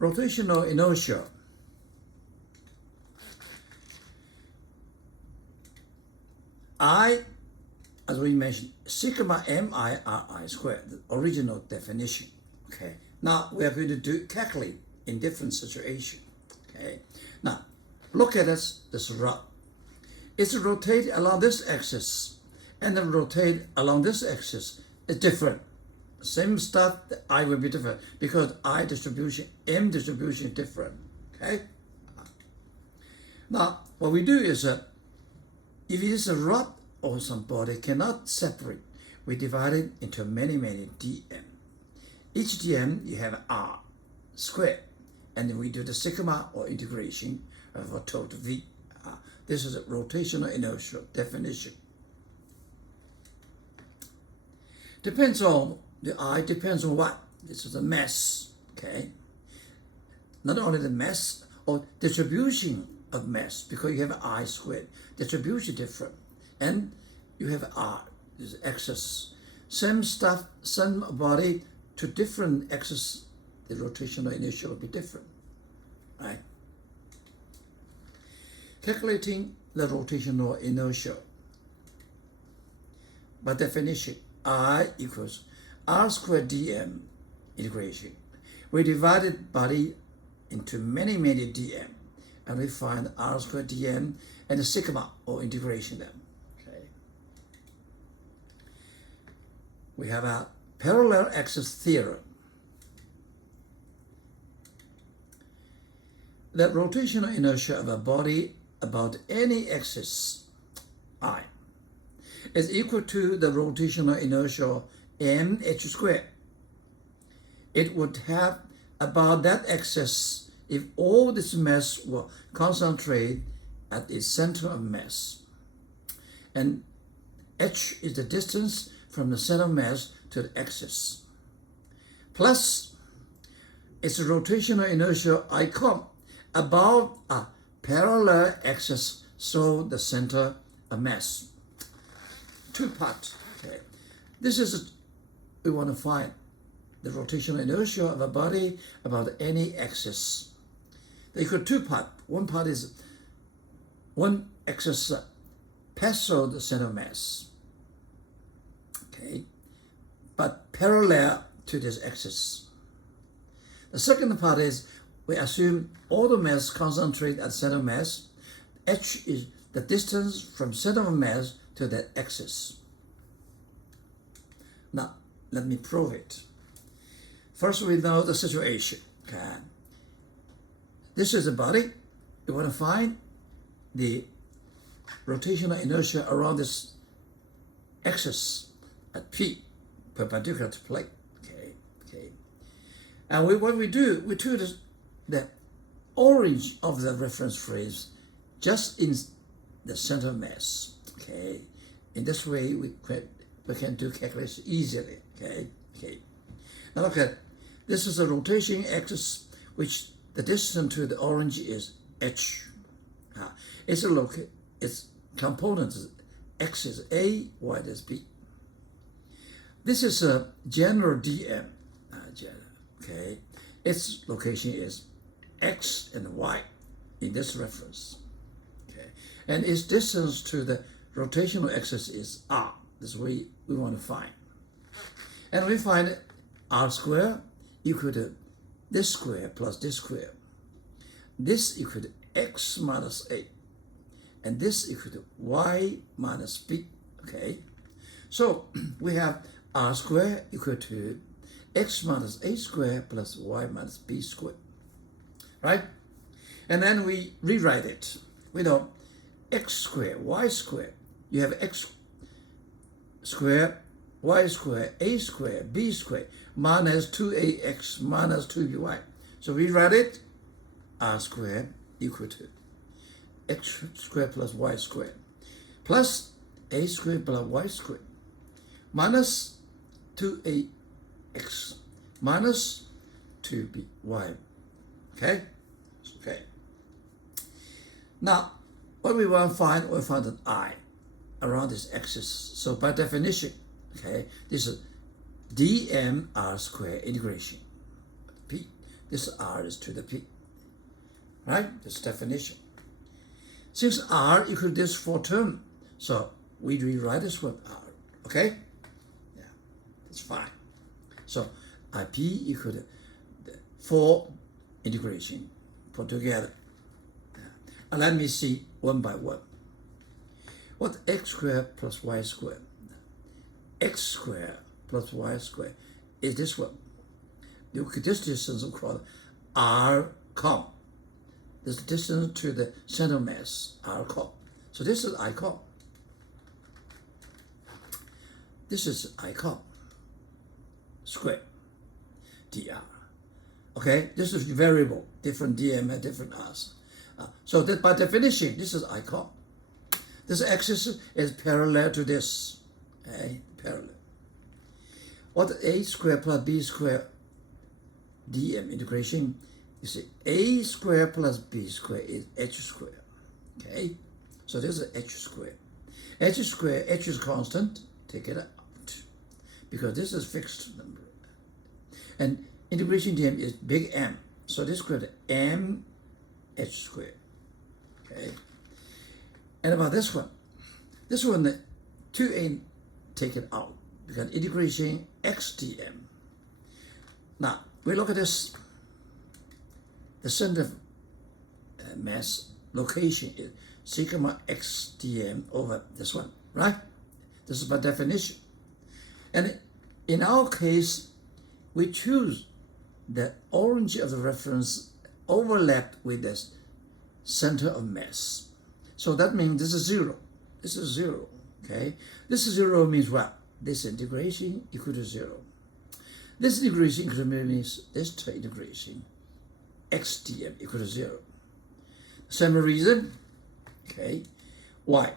Rotational inertia. I, as we mentioned, sigma mi/ri squared, the original definition. Okay. Now we are going to calculate in different situations. Okay. Now look at this rod. It's rotated along this axis, and then rotate along this axis. It's different. Same stuff, the I will be different because I distribution, M distribution is different. Okay. Now what we do is if it is a rod or some body cannot separate, we divide it into many dm. Each dm you have r squared, and then we do the sigma or integration of a total v. This is a rotational inertia definition. Depends on the I, depends on what? This is the mass, okay? Not only the mass or distribution of mass, because you have I squared, distribution different, and you have R, this is axis. Same stuff, same body to different axis, the rotational inertia will be different, right? Calculating the rotational inertia. By definition, I equals R squared dm integration. We divided body into many dm, and we find R squared dm and the sigma or integration them. Okay. We have a parallel axis theorem. The rotational inertia of a body about any axis I is equal to the rotational inertia mh squared. It would have about that axis if all this mass were concentrated at its center of mass. And h is the distance from the center of mass to the axis. Plus its rotational inertia I come about a parallel axis, so the center of mass. Two parts. Okay. This is, we want to find the rotational inertia of a body about any axis. They got two parts. One part is one axis pass through the center of mass. Okay, but parallel to this axis. The second part is we assume all the mass concentrate at center of mass. H is the distance from center of mass to that axis. Now, let me prove it. First, we know the situation. Okay. This is a body. You want to find the rotational inertia around this axis at P, perpendicular to plate. Okay. And what we do, we took the orange of the reference phrase just in the center of mass. Okay. In this way, we can do calculation easily. Okay. Now look at this is a rotation axis, which the distance to the orange is h. Its components x is a, y is b. This is a general dm. Okay. Its location is x and y in this reference. Okay. And its distance to the rotational axis is r. This is what we want to find. And we find r squared equal to this square plus this square. This equal to x minus a. And this equal to y minus b. Okay. So we have r squared equal to x minus a squared plus y minus b squared. Right? And then we rewrite it. We know x squared, y squared. You have x squared, y squared, a squared, b squared, minus 2ax minus 2by. So we write it, r squared equal to x squared plus y squared, plus a squared plus y squared, minus 2ax minus 2by. Okay? Now, what we want to find, we find an I around this axis. So by definition, okay, this is dm r squared integration p this R is to the P. Right? This definition. Since R equals this 4 term, so we rewrite this one R. Okay? Yeah, that's fine. So IP equal to the 4 integration put together. Yeah. And let me see one by one. What x squared plus y squared? X squared plus y squared is this one. This distance is called R com. This distance to the center mass, R com. So this is I com. This is I com squared dr. Okay, this is variable, different dm and different r's. So that by definition, this is I com. This axis is parallel to this. Okay, parallel. What a squared plus b squared dm integration? You see, a squared plus b squared is h squared. Okay, so this is h squared. H squared, h is constant. Take it out because this is fixed number. And integration dm is big M. So this is equal to m h squared. Okay. And about this one, the 2a take it out because integration x dm. Now we look at this. The center of mass location is sigma x dm over this one, right? This is by definition. And in our case, we choose the origin of the reference overlapped with the center of mass. So that means this is 0. This is 0, okay? This is 0 means what? This integration equal to 0. This integration equal to means this integration x dm equal to 0. Same reason, okay? Y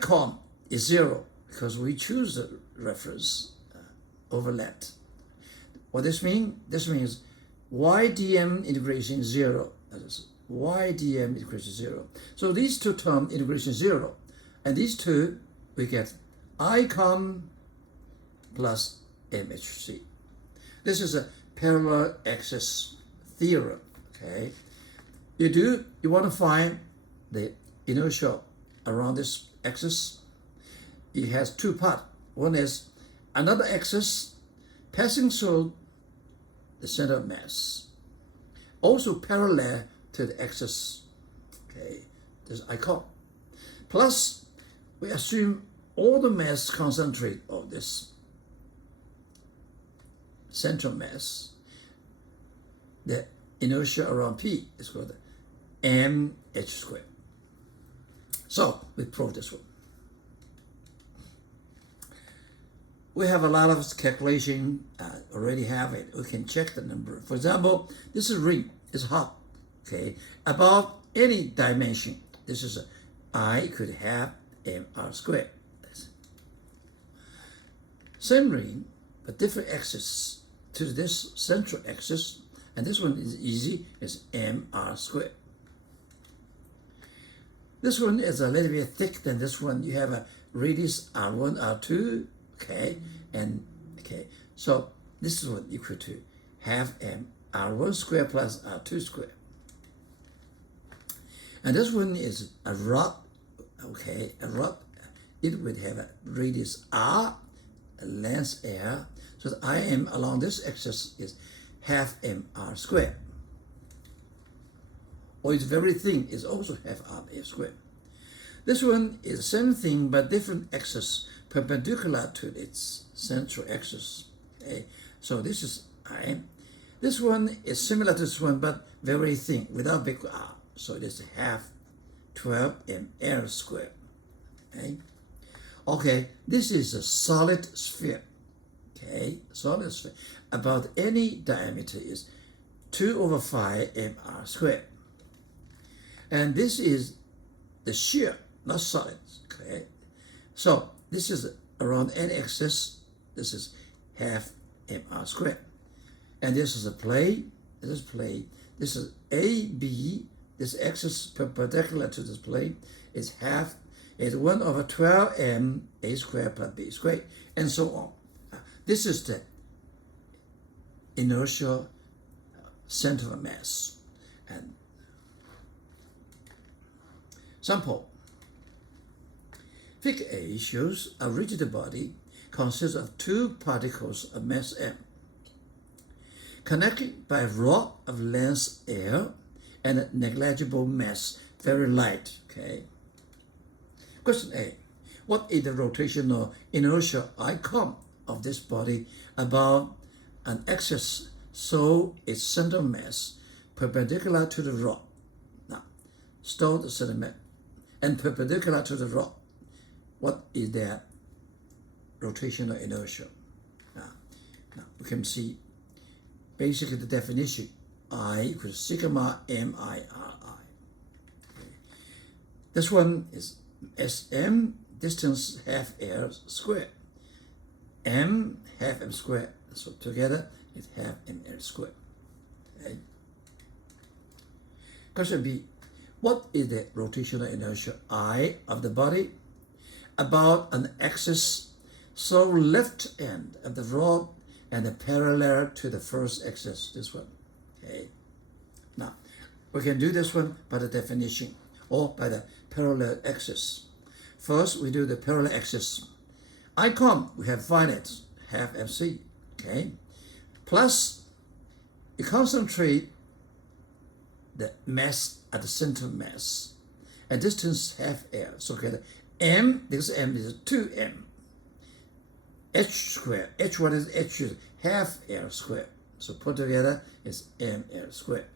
com is 0 because we choose the reference overlapped. What this means? This means y dm integration 0. That is y dm equals to 0. So these two terms integration 0, and these two we get I com plus mhc. This is a parallel axis theorem. Okay, you want to find the inertia around this axis. It has two parts. One is another axis passing through the center of mass, also parallel to the axis. Okay, this I com. Plus, we assume all the mass concentrate on this central mass. The inertia around P is called mh squared. So we prove this one. We have a lot of calculation, already have it. We can check the number. For example, this is ring, it's hot, okay? About any dimension, this is I could have mr squared. Same ring, but different axis to this central axis. And this one is easy, it's mr squared. This one is a little bit thick than this one. You have a radius r1, r2, okay, and okay. So this is what equal to half m r1 squared plus r2 squared. And this one is a rod, okay, a rod. It would have a radius r, a length l. So the Im along this axis is half mr squared. Or it's very thin, it's also half r squared. This one is the same thing but different axis perpendicular to its central axis. Okay, so this is I. This one is similar to this one but very thin without big r. So it is half 12 ml squared. Okay, this is a solid sphere. Okay, solid sphere. About any diameter is 2 over 5 mr squared. And this is the shear, not solid. Okay, so this is around n axis. This is half mr squared. And this is a plane. This is plane. This is AB. This axis perpendicular to this plane is half. It's 1 over 12 m a squared plus b squared, and so on. This is the inertia center of mass. And sample. Figure A shows a rigid body consists of two particles of mass m, connected by a rod of length L and a negligible mass, very light. Okay. Question A. What is the rotational inertia icon of this body about an axis so its center of mass perpendicular to the rod? Now, stored the center and perpendicular to the rod. What is their rotational inertia? Now we can see basically the definition. I equals sigma mi ri. Okay. This one is Sm, distance half L squared. M half m squared. So together it's half ml squared. Okay. Question B. What is the rotational inertia I of the body about an axis so left end of the rod and parallel to the first axis, this one. Okay. Now, we can do this one by the definition or by the parallel axis. First, we do the parallel axis. Icon, we have finite, half mc, okay? Plus, you concentrate the mass at the center mass, a distance half L. So okay, m, this m is 2m. H squared, h what is h is half L squared. So put together is ml squared.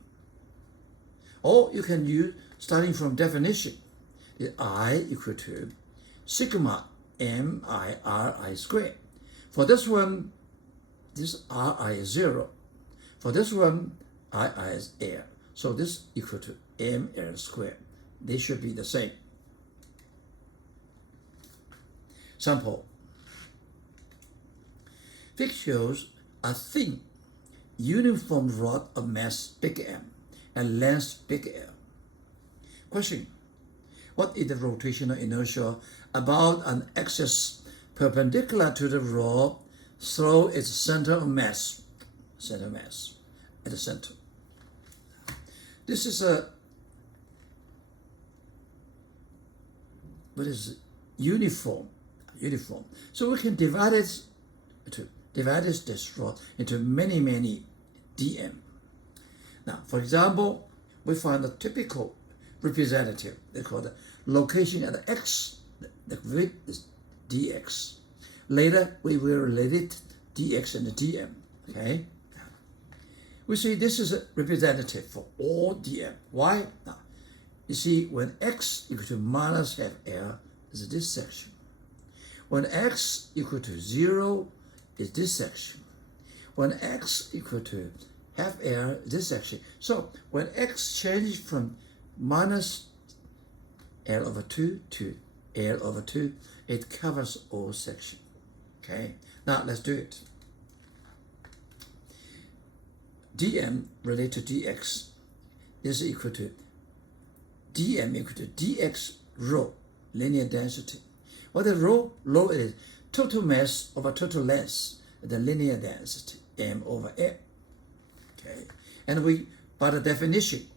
Or you can use, starting from definition, the I equal to sigma mi squared. For this one, this ri is 0. For this one, I is L. So this equal to ml squared. They should be the same. Sample. Figure shows a thin, uniform rod of mass big M and length big L. Question. What is the rotational inertia about an axis perpendicular to the rod through its center of mass? Center of mass at the center. This is a uniform. So we can divide this rod into many dm. Now, for example, we find a typical representative. They call the location at the x. The width is dx. Later, we will relate it dx and the dm. Okay. We see this is a representative for all dm. Why? Now, you see, when x equal to minus half L is this section. When x equal to 0 is this section. When x equal to half L is this section. So when x changes from minus L over 2 to L over 2, it covers all sections. Okay, now let's do it. dm related to dx is equal to dm equal to dx rho, linear density. What is rho? Rho is total mass over total length, the linear density, m over l. Okay, and we, by the definition,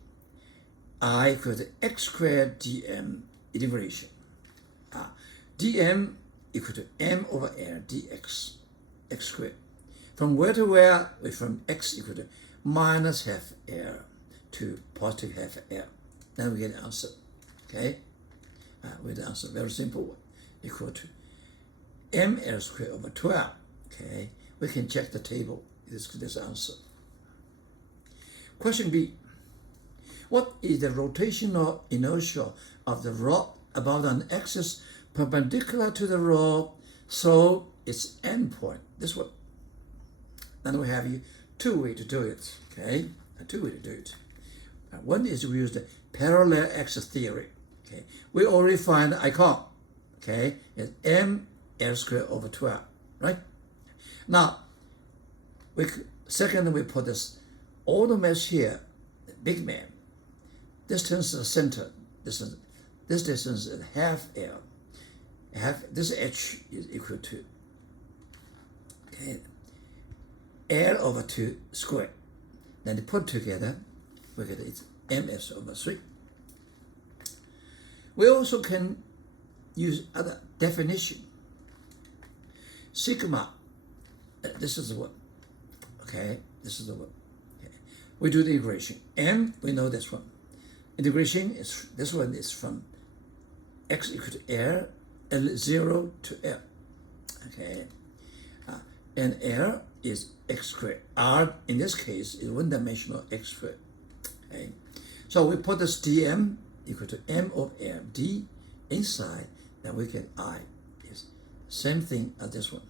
I equal to x squared dm integration. Dm equal to m over l dx, x squared. From where to where? From x equal to minus half L to positive half L. Then we get the answer. Okay? We get the answer, very simple one. Equal to ml squared over 12. Okay? We can check the table. This answer. Question B. What is the rotational inertia of the rod about an axis perpendicular to the rod so its endpoint? This one. Then we have two ways to do it. Okay, two ways to do it. One is we use the parallel axis theory. Okay, we already find the icon. Okay, it's ml squared over 12. Right. Now, second we put this all the mass here, the big man. Distance to the center. This distance is half L. This h is equal to, okay, L over 2 squared. Then put together, we get it's ms over 3. We also can use other definition. Sigma, this is the one. Okay, this is the one. Okay. We do the integration. M, we know this one. Integration is, this one is from x equal to L, 0 to L. Okay, and L is x squared. R, in this case, is one-dimensional x squared. Okay, so we put this dm equal to m of L d inside, and we get I is same thing as this one.